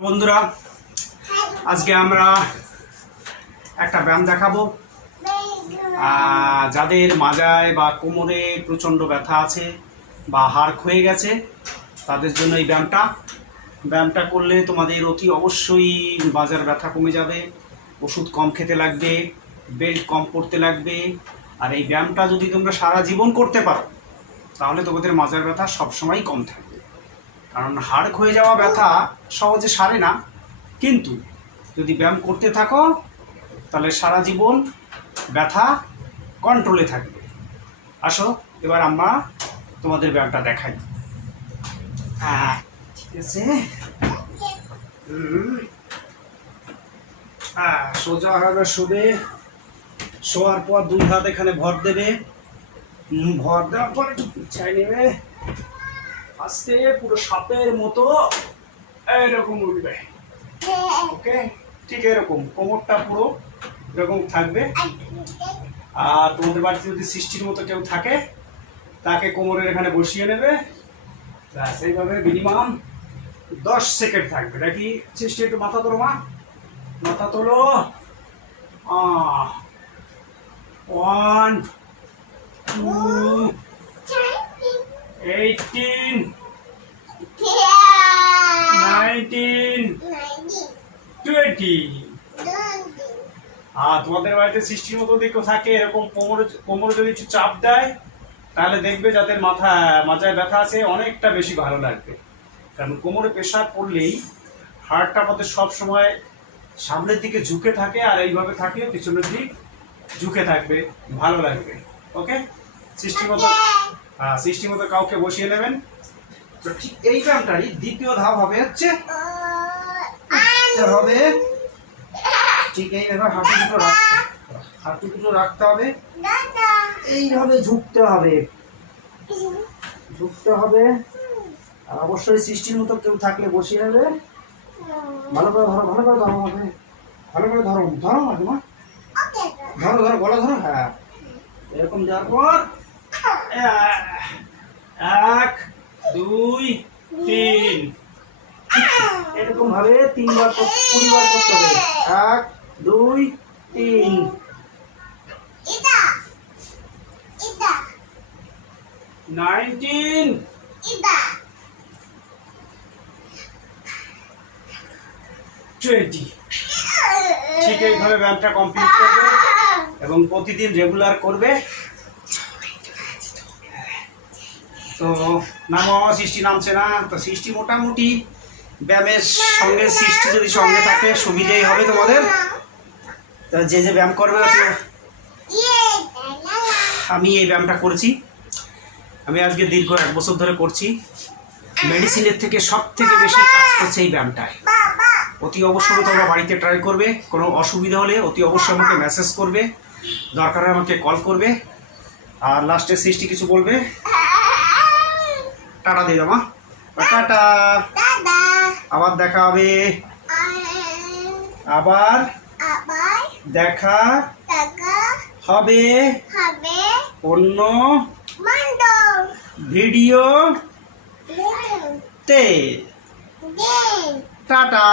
বন্ধুরা, আজকে আমরা একটা ব্যায়াম দেখাবো। যাদের মাজায় বা কোমরে প্রচণ্ড ব্যথা আছে বা হাড় ক্ষয়ে গেছে তাদের জন্য এই ব্যায়ামটা করলে তোমাদের অতি অবশ্যই মাজার ব্যথা কমে যাবে, ওষুধ কম খেতে লাগবে, বেল্ট কম পড়তে লাগবে। আর এই ব্যায়ামটা যদি তোমরা সারা জীবন করতে পারো তাহলে তোমাদের মাজার ব্যথা সবসময় কম থাকবে। কারণ হাড় ক্ষয়ে যাওয়া ব্যথা সহজে সারে না, কিন্তু যদি ব্যায়াম করতে থাকো তাহলে সারা জীবন ব্যথা কন্ট্রোলে থাকবে। আসো এবার আমরা তোমাদের ব্যায়ামটা দেখাই। ঠিক আছে, সোজা হবে, শোয়ার পর দুই হাত এখানে ভর দেবে, ভর দেওয়ার পর একটু পিছায় নেবে, আস্তে পুরো সাপের মতো এরকম উঠবে। ওকে, ঠিক এরকম কোমরটা পুরো এরকম থাকবে। আর তোমাদের বাড়িতে যদি সৃষ্টির মতো কেউ থাকে তাকে কোমরের এখানে বসিয়ে নেবে, সেইভাবে মিনিমাম 10 সেকেন্ড থাকবে। নাকি সৃষ্টি, একটু মাথা তোলো মা, মাথা তোলো। 1 2 18 19 20। আর তোমাদের বাড়িতে সৃষ্টির মতো দিকেও থাকে এরকম কোমরে যদি একটু চাপ দেয় তাহলে দেখবে যাদের মাথায় ব্যথা আছে অনেকটা বেশি ভালো লাগবে। কারণ কোমরে প্রেশার পড়লেই হাড়টা আমাদের সব সময় সামনের দিকে ঝুঁকে থাকে, আর এইভাবে থাকলে পিছনের দিক ঝুঁকে থাকবে, ভালো লাগবে। ওকে, সৃষ্টির মতো কাউকে বসিয়ে নেবেন। তো ঠিক এই ব্যায়ামটারই দ্বিতীয় ধাপ হবে হচ্ছে হবে ঠিক এইভাবে হাঁটু দুটো রাখতে হবে, এইভাবে ঝুঁকতে হবে। আর অবশ্যই সৃষ্টির মতো কেউ থাকলে বসিয়ে নেবে। ভালো করে ধরো আমাকে, ভালো করে ধরো মা, ধরো গলা ধরো। হ্যাঁ, এরকম যাওয়ার পর 1 2 3 এরকম ভাবে 3 বার 20 বার করতে হবে। 1 2 3 19 20। ঠিক এইভাবে ব্যায়ামটা কমপ্লিট করবে এবং প্রতিদিন রেগুলার করবে। তো নামো, সৃষ্টি নামছে না, তো সৃষ্টি মোটামুটি ব্যায়ামের সঙ্গে সৃষ্টি যদি সঙ্গে থাকে সুবিধেই হবে তোমাদের। তো যে ব্যায়াম করবে, আমি এই ব্যায়ামটা করেছি, আমি আজকে দীর্ঘ 1 বছর ধরে করছি। মেডিসিনের থেকে সব থেকে বেশি কাজ করছে এই ব্যায়ামটায়। অতি অবশ্যই তোমরা বাড়িতে ট্রাই করবে। কোনো অসুবিধা হলে অতি অবশ্যই আমাকে মেসেজ করবে, দরকার হয় আমাকে কল করবে। আর লাস্টে সৃষ্টি কিছু বলবে। টাটা দিয়ে দাও মা, টাটা, আবার দেখা হবে, আবার দেখা হবে অন্য ভিডিওতে। টাটা।